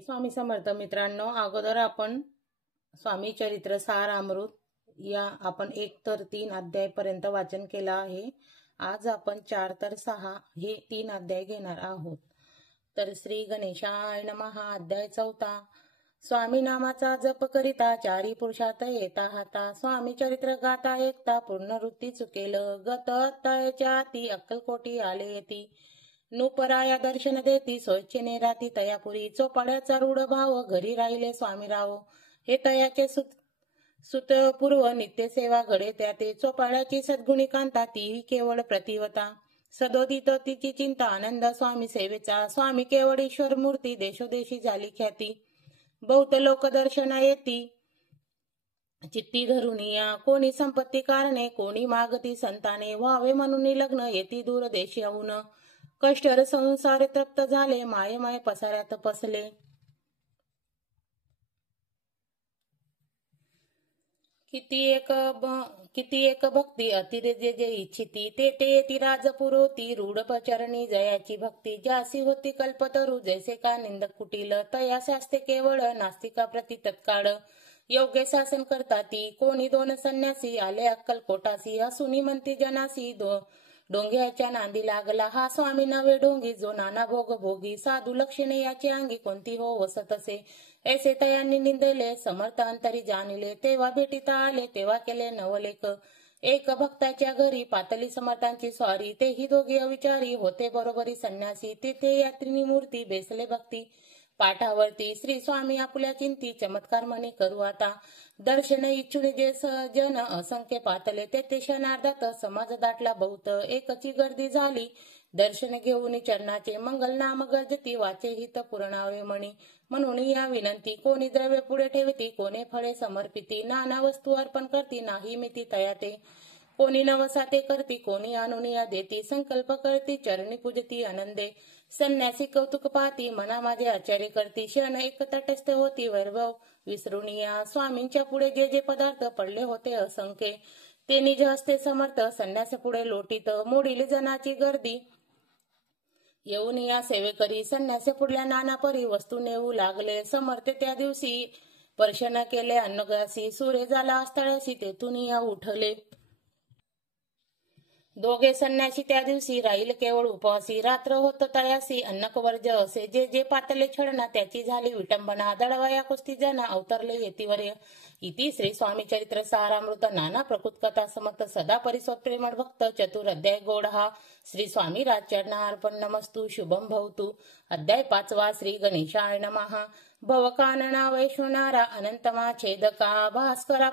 स्वामी समर्थ मित्रांनो, अगोदर आपण स्वामी चरित्र सार अमृत या आपण 1 तर 3 अध्यायपर्यंत वाचन केलं आहे। आज आपण 4 तर 6 हे 3 अध्याय घेणार आहोत। तर श्री गणेशाय नमः। अध्याय 4। स्वामी नामाचा जप करिता चारी पुरुषात येता हाता, स्वामी चरित्र गाता ऐकता पूर्णवृत्ती चुकेल, गत तयाच्या ती अक्कलकोटी आले येती, नुपराया दर्शन देती स्वच्छेने राती तयापुरी, चोपाड्याचा रूढ भाव घरी राहिले स्वामीराव, हे तयाचे सुत पूर्व नित्य सेवा घडे त्याते, चोपाड्याची सद्गुणी कांता तीही केवळ प्रतिवता, सदोदित तिची चिंता आनंद स्वामी सेवेचा, स्वामी केवळ ईश्वर मूर्ती देशोदेशी झाली ख्याती, बहुत लोक दर्शना येती चित्ती धरून या, कोणी संपत्ती कारणे कोणी मागती संताने, व्हावे म्हणून लग्न येती दूर देशाहून, कष्टर संसार तृप्त झाले माय पसाऱ्यात पसले, किती एक भक्ती अतिरे जे इच्छिती, ते येती राजपुरोती रूढ पचरणी जयाची भक्ती, ज्यासी होती कल्पतरू जैसे का निंदक कुटील, तया शास्ते केवळ नास्तिका प्रति तत्काळ, योग्य शासन करता ती, कोणी दोन संन्यासी आले अक्कलकोटासी, हसुनी म्हणती जनासी डोंग्याच्या नांदी लागला, हा स्वामी नवे ढोंगी जो नाना भोग भोगी, साधू लक्षणे याची अंगी कोणती हो वसत असे, ऐसे तयांनी निंदले समर्थ अंतरी जाणले, तेव्हा भेटीता आले तेव्हा केले नवलेख, एक भक्ताच्या घरी पातली समर्थांची स्वारी, तेही दोघे अविचारी होते बरोबरी संन्यासी, तिथे यात्रिनी मूर्ती बेसले भक्ती पाठावरती, श्री स्वामी आपुल्या चिंती चमत्कार म्हणे करू आता, दर्शन इच्छुने जे जन असंख्य पातले, ते क्षणार्धात समाज दाटला बहुत, एकची गर्दी झाली दर्शन घेऊन चरणाचे, मंगल नाम गर्जती वाचे हित पुरणावे म्हणी, म्हणून या विनंती, कोणी द्रव्य पुढे ठेवती कोणी फळे समर्पिती, नाना वस्तू अर्पण करती नाही मिती तयाते, कोणी नवसाते करती कोणी अनुनिया देती, संकल्प करती चरणी पूजती आनंदे, संन्यासी कौतुक पाहती मना माझे आचार्य करती, क्षण एक तटस्थ होती वैभव विसरून या, स्वामींच्या पुढे जे पदार्थ पडले होते असंख्य, ते निज हस्ते समर्थ संन्यास पुढे लोटीत, मोडील जनाची गर्दी येऊन या सेवेकरी, संन्यास पुढल्या नाना परी वस्तू नेऊ लागले, समर्थ त्या दिवशी स्पर्शन केले अन्नग्रासी, सूर्य झाला अस्ताळ्यासी तेथून या उठले, दोघे संन्यासी त्या दिवशी राहील केवळ उपवासी, रात्र होत तयासी अन्नकवर्ज असे, जे पातले छडना त्याची झाली विटंबना, दळवाया कुस्ती जना अवतरले येतीवर्य, इति श्री स्वामी चरित्र सारामृत नाना प्रकृत कथा समर्थ सदा परिस्वत प्रेमळ भक्त चतुर अध्याय गोड हा, श्री स्वामी राजचरणार्पण नमस्तु शुभम भवतु। अध्याय 5 श्री गणेशाय नमः। भवकानना वैश्वनारा अनंतमा छेदका, भास्करा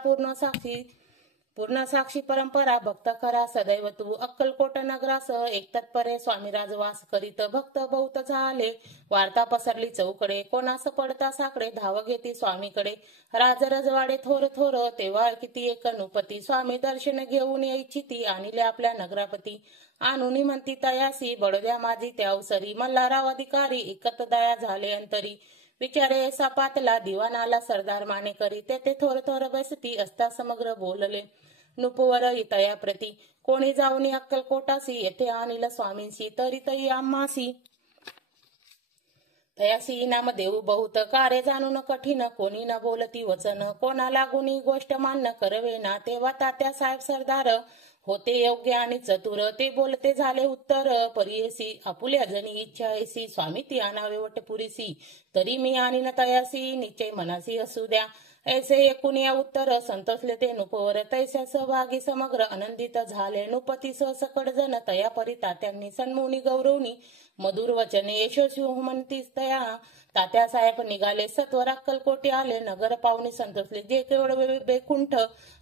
पूर्ण साक्षी परंपरा भक्त करा सदैव तू, अक्कलकोट नगरास एक तत्परे स्वामी राजवास करीत, भक्त बहुत झाले वार्ता पसरली चौकडे, कोणास पडता साकडे धाव घेती स्वामीकडे, राज रजवाडे थोर थोर तेव्हा किती एक नुपती, स्वामी दर्शन घेऊन इच्छिती आणिले आपल्या नगरापती, आणून म्हणती तयासी बडोद्या माझी त्या अवसरी, मल्हाराव अधिकारी एकत दया झाले अंतरी, विचारे ऐसा पातला दिवानाला सरदार माने करी, तेथे थोर थोर बसती असता समग्र बोलले नुपुवर तया प्रती, कोणी जाऊनी अक्कलकोटासी येथे आणील स्वामींशी, तरी तई आम्हासी तयासी नाम देऊ बहुत, कार्य जाणून कठीण कोणी न बोलती वचन, कोणा लागून गोष्ट मान्य करवे ना, तेव्हा तात्या साहेब सरदार होते योग्य आणि चतुर, ते बोलते झाले उत्तर परियसी, आपुल्या जणी इच्छा ऐसी स्वामी ती आणावे वटपुरीसी, तरी मी आणीन तयासी निश्चय मनासी असू द्या, ऐसे एकूण या उत्तर संतोषले ते नुपवर, तैस्या सहभागी समग्र आनंदित झाले, नुपती सकड जन तया परी तात्यांनी सन्मुनी गौरवनी मधुर वचने, यशस्वी म्हणती तया तात्या साहेब निघाले, सत्वर अक्कलकोटी आले, नगर पाहुणी संतोषले, जे केवळ बेकुंठ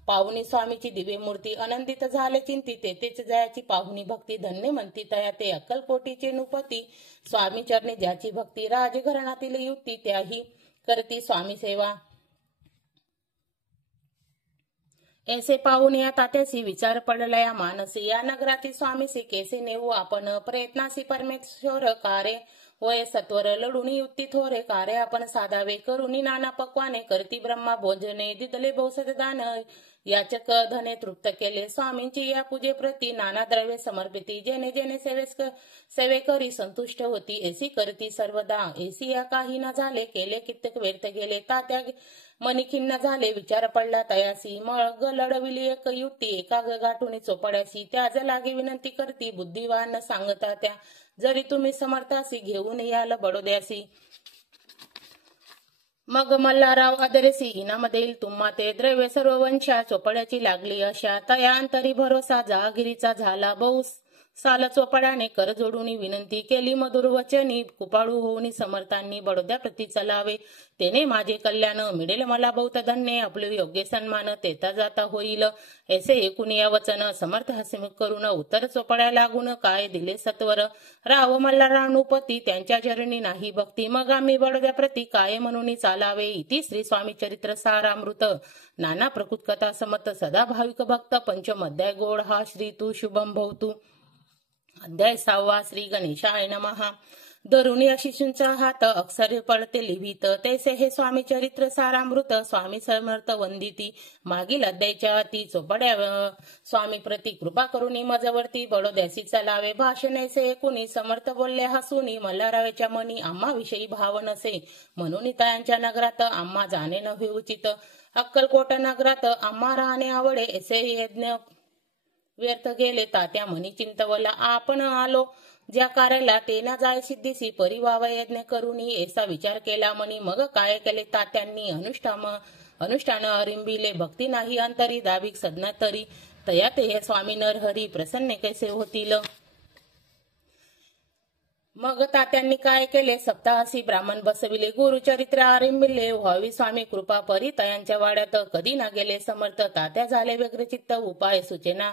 पाहुणी स्वामीची दिव्य मूर्ती, आनंदित झाले चिंती तेथेच जयाची पाहुणी भक्ती, धन्य म्हणती तया ते अक्कलकोटीचे नुपती, स्वामी चरणी ज्याची भक्ती, राजघराणातील युक्ती त्याही करती स्वामी सेवा, ऐसे पाहून या तात्यासी विचार पडला या मानसी, या नगरातील स्वामीसी केसे नेऊ आपण, प्रयत्नासी परमेश्वर कार्य वय सत्वर लढुनी युक्ती थोरे कार्य आपण साधावे करुणी नाना पक्वाने करती ब्रह्मा भोजने दिदले बहुसत दान याचक धने तृप्त केले स्वामींची या पूजे प्रती नाना द्रव्ये समर्पिती जेने जेने सेवे करी संतुष्ट होती ऐसी करती सर्वदा ऐसी या काही न झाले केले कित्येक व्यर्थ गेले तात्या मनी खिन्न झाले विचार पडला तयासी मग लढविली एक युक्ती एका गाठुनी चोपड्यासी त्याज लागे विनंती करती बुद्धिवान सांगता त्या जरी तुम्ही समर्थासी घेऊन याल बडोद्यासी मग मल्हारराव अदरेसी इनाम देईल तुम्हा ते द्रव्य सर्व वंशा चोपड्याची लागली अशा तयांतरी भरोसा जहागिरीचा झाला बहु साल चोपड्याने कर जोडून विनंती केली मधुर वचनी कुपाळू होऊन समर्थांनी बडोद्या प्रती चलावे तेने माझे कल्याण मिळेल मला बहुत धन्य आपले योग्य सन्मान तेता जाता होईल ऐसे एकूण या वचन समर्थ हसमुख करून उत्तर चोपड्या लागून काय दिले सत्वर राव मल्हारानुपती त्यांच्या चरणी नाही भक्ती मग आम्ही बडोद्या प्रती काय म्हणून चालावे इति श्री स्वामी चरित्र सारामृत नाना प्रकृत कथा समत सदा भाविक भक्त पंचम अध्याय गोड हा श्री तू शुभम भवतु अध्याय 6 श्री गणेशाय नमः धरुणी शिशूंचा हात अक्षर पडते लिहित तैसे हे स्वामी चरित्र सारामृत स्वामी समर्थ वंदिती मागील अध्यायच्या ती चोपड्या स्वामी प्रती कृपा करुणी मजवरती बडोद्यासी चलावे भाषण ऐसे ऐकुनी समर्थ बोलले हसुनी मल्हाररावाच्या मनी आम्हा विषयी भाव नसे म्हणून तयांच्या नगरात आम्हा जाणे नव्हे उचित अक्कलकोट नगरात आम्हा राहणे आवडे ऐसे यज्ञ व्यर्थ गेले तात्या म्हणी चिंतवला आपण आलो ज्या कार्याला तेना जाय सिद्धीसी परिवाव यज्ञ करुनी ऐसा विचार केला म्हणी मग काय केले तात्यांनी अनुष्ठान अरिंबिले भक्ती नाही अंतरी दाविक सदना तरी तया ते स्वामी नरहरी प्रसन्न कैसे होतील मग तात्यांनी काय केले सप्ताहासी ब्राह्मण बसविले गुरुचरित्र आरंभिले व्हावी स्वामी कृपा परी तयांच्या वाड्यात कधी ना गेले समर्थ तात्या झाले व्यग्रचित्त उपाय सूचना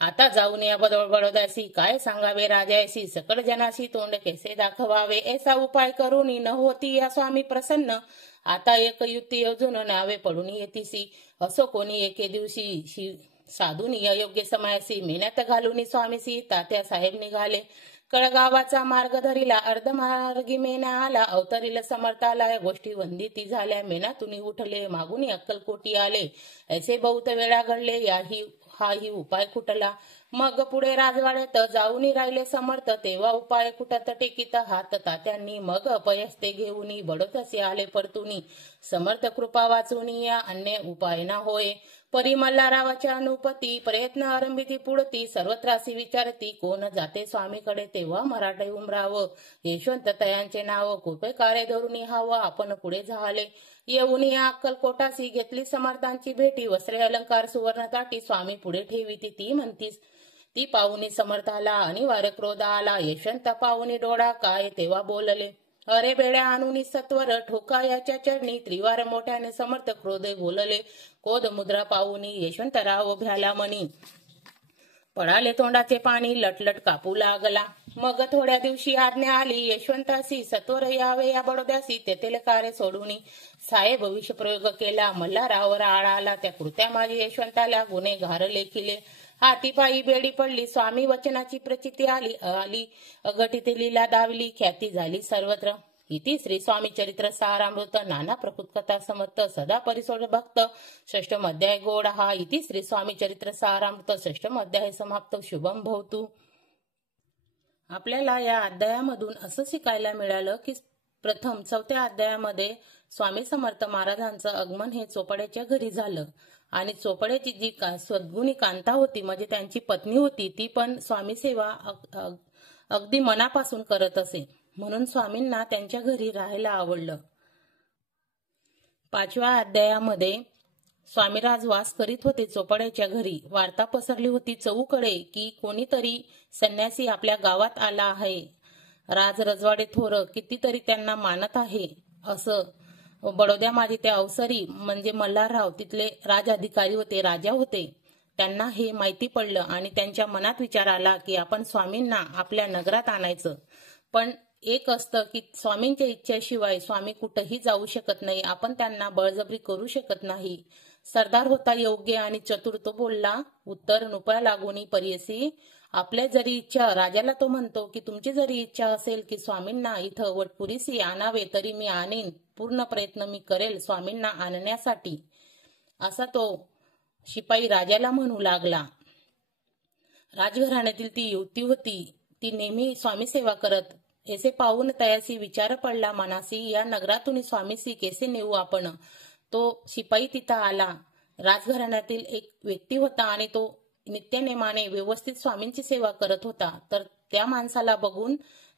आता जाऊन या बडोद्यासी काय सांगावे राजायसी सकळ जनासी तोंड कैसे दाखवावे ऐसा उपाय करून न होती या स्वामी प्रसन्न आता एक युक्ती योजून नावे पडून येतीसी असो कोणी एके दिवशी साधूनी अयोग्य समयासी मेहनत घालून स्वामीसी तात्या साहेब निघाले कळगावाचा मार्ग धरिला अर्धमार्गी मेना आला अवतरील समर्थाला या गोष्टी वंदिती झाल्या मेनातुनी उठले मागुनी अक्कलकोटी आले ऐसे बहुत वेळा घडले हाही उपाय कुठला मग पुढे राजवाड्यात जाऊन राहिले समर्थ तेव्हा उपाय कुठत टेकीत हात तात्यांनी मग अपयस्ते घेऊन बडोद्यासी आले परतुनी समर्थ कृपा वाचुनी या अन्य उपाय ना होय परी मल्हाररावाच्या अनुपती प्रयत्न आरंभिती पुढती सर्वत्रासी विचारती कोण जाते स्वामीकडे तेव्हा मराठे उमराव यशवंत तयांचे नाव कृपे कार्य धरून हावं आपण पुढे झाले येऊन या अक्कलकोटासी घेतली समर्थांची भेटी वस्त्रे अलंकार सुवर्ण ताटी स्वामी पुढे ठेवीती ती म्हणतीस ती पाहुणी समर्थाला अनिवार्य क्रोध आला यशवंत पाहुणी डोळा काय तेव्हा बोलले अरे बेड्या आणून सत्वर ठोका याच्या चरणी त्रिवार मोठ्याने समर्थ क्रोध बोलले कोद मुद्रा पाहुणी यशवंतराव भ्याला मणी पडाले तोंडाचे पाणी लटलट कापू लागला मग थोड्या दिवशी आज्ञा आली यशवंतासी सत्वर यावे या बडोद्यासी तेथील कार्य सोडून साहेब विषप्रयोग केला मल्हाररावावर आळा आला त्या कृत्या माझी यशवंताला गुन्हेगार लेखिले हातीपायी बेडी पडली स्वामी वचनाची प्रचिती आली अघटित लीला दावली ख्याती झाली सर्वत्र इति श्री स्वामी चरित्र सारामृत नाना प्रकृत कथा समर्थ सदा परिसोड भक्त षष्ठम अध्याय गोड हा इति श्री स्वामी चरित्र सारामृत षष्ठम अध्याय समाप्त शुभम भवतु। आपल्याला या अध्यायामधून असं शिकायला मिळालं की प्रथम 4थ्या अध्यायामध्ये स्वामी समर्थ महाराजांचं आगमन हे चोपड्याच्या घरी झालं आणि चोपड्याची जी सद्गुणी कांता होती म्हणजे त्यांची पत्नी होती ती पण स्वामी सेवा अगदी मनापासून करत असे म्हणून स्वामींना त्यांच्या घरी राहायला आवडलं। 5व्या अध्यायामध्ये स्वामीराज वास करीत होते चोपड्याच्या घरी वार्ता पसरली होती चहूकडे की कोणीतरी संन्यासी आपल्या गावात आला आहे राज रजवाडे थोर कितीतरी त्यांना मानत आहे असं बडोद्यामध्ये त्या अवसरी म्हणजे मल्हारराव तिथले राज अधिकारी होते राजा होते त्यांना हे माहिती पडलं आणि त्यांच्या मनात विचार आला की आपण स्वामींना आपल्या नगरात आणायचं पण एक असतं की स्वामींच्या इच्छेशिवाय स्वामी कुठेही जाऊ शकत नाही आपण त्यांना बळजबरी करू शकत नाही सरदार होता योग्य आणि चतुर तो बोलला उत्तर नुपा लागोनी परियसी आपल्या जरी इच्छा, राजाला तो म्हणतो की तुमची जरी इच्छा असेल की स्वामींना इथं वटपुरीसी आणावे तरी मी आणीन, पूर्ण प्रयत्न मी करेल स्वामींना आणण्यासाठी, असा तो शिपाई राजाला म्हणू लागला. राजघराण्यातील ती युवती होती, ती नेहमी स्वामी सेवा करत. ऐसे पाहून तयासी विचार पडला मनासी, या नगरातून स्वामीसी केसे नेऊ आपण. तो शिपाई तिथं आला. राजघराण्यातील एक व्यक्ती होता आणि तो नित्यनेमाने व्यवस्थित स्वामींची सेवा करत होता. तर त्या माणसाला बघून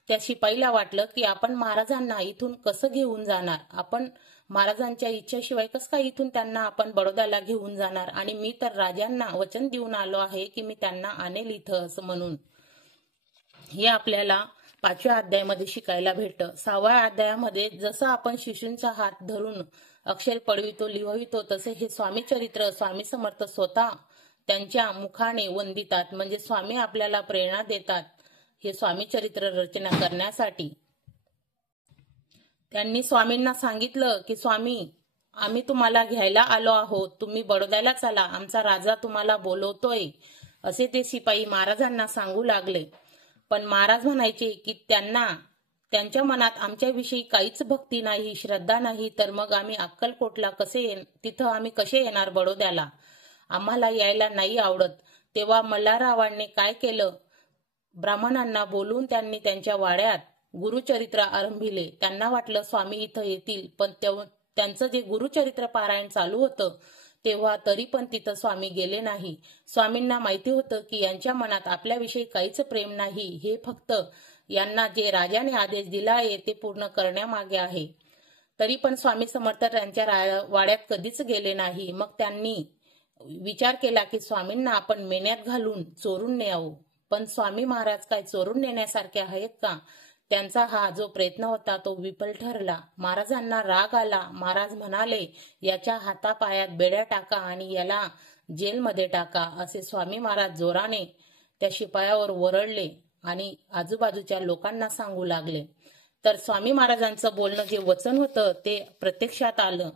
त्या शिपाईला वाटलं की आपण महाराजांना इथून कसं घेऊन जाणार, आपण महाराजांच्या इच्छेशिवाय कसं काय इथून त्यांना आपण बडोद्याला घेऊन जाणार, आणि मी तर राजांना वचन देऊन आलो आहे की मी त्यांना आणेल इथं, असं म्हणून. हे आपल्याला 5व्या अध्यायामध्ये शिकायला भेटतं. 6व्या अध्यायामध्ये जसं आपण शिशूंचा हात धरून अक्षर पडवितो, लिहवितो, तसे हे स्वामी चरित्र स्वामी समर्थ स्वतः त्यांच्या मुखाने वंदितात. म्हणजे स्वामी आपल्याला प्रेरणा देतात हे स्वामी चरित्र रचना करण्यासाठी. त्यांनी स्वामींना सांगितलं की स्वामी, आम्ही तुम्हाला घ्यायला आलो आहोत, तुम्ही बडोद्याला चला, आमचा राजा तुम्हाला बोलवतोय, असे ते शिपाई महाराजांना सांगू लागले. पण महाराज म्हणायचे की त्यांच्या मनात आमच्याविषयी काहीच भक्ती नाही, श्रद्धा नाही, तर मग आम्ही अक्कलकोटला तिथं आम्ही कसे येणार बडोद्याला, आम्हाला यायला नाही आवडत. तेव्हा मल्हाररावांनी काय केलं, ब्राह्मणांना बोलून त्यांनी त्यांच्या वाड्यात गुरुचरित्र आरंभिले. त्यांना वाटलं स्वामी इथं येतील, पण त्यांचं जे गुरुचरित्र पारायण चालू होतं तेव्हा तरी पण तिथं स्वामी गेले नाही. स्वामींना माहिती होतं की यांच्या मनात आपल्याविषयी काहीच प्रेम नाही, हे फक्त यांना जे राजाने आदेश दिला आहे ते पूर्ण करण्यामागे आहे. तरी पण स्वामी समर्थ त्यांच्या वाड्यात कधीच गेले नाही. मग त्यांनी विचार केला की स्वामींना आपण मेण्यात घालून चोरून न्यावं. पण स्वामी महाराज काय चोरून नेण्यासारखे आहेत का? त्यांचा हा जो प्रयत्न होता तो विफल ठरला. महाराजांना राग आला. महाराज म्हणाले, याच्या हातापायात बेड्या टाका आणि याला जेलमध्ये टाका. असे स्वामी महाराज जोराने त्या शिपायावर ओरडले आणि आजूबाजूच्या लोकांना सांगू लागले. तर स्वामी महाराजांचं बोलणं जे वचन होतं ते प्रत्यक्षात आलं.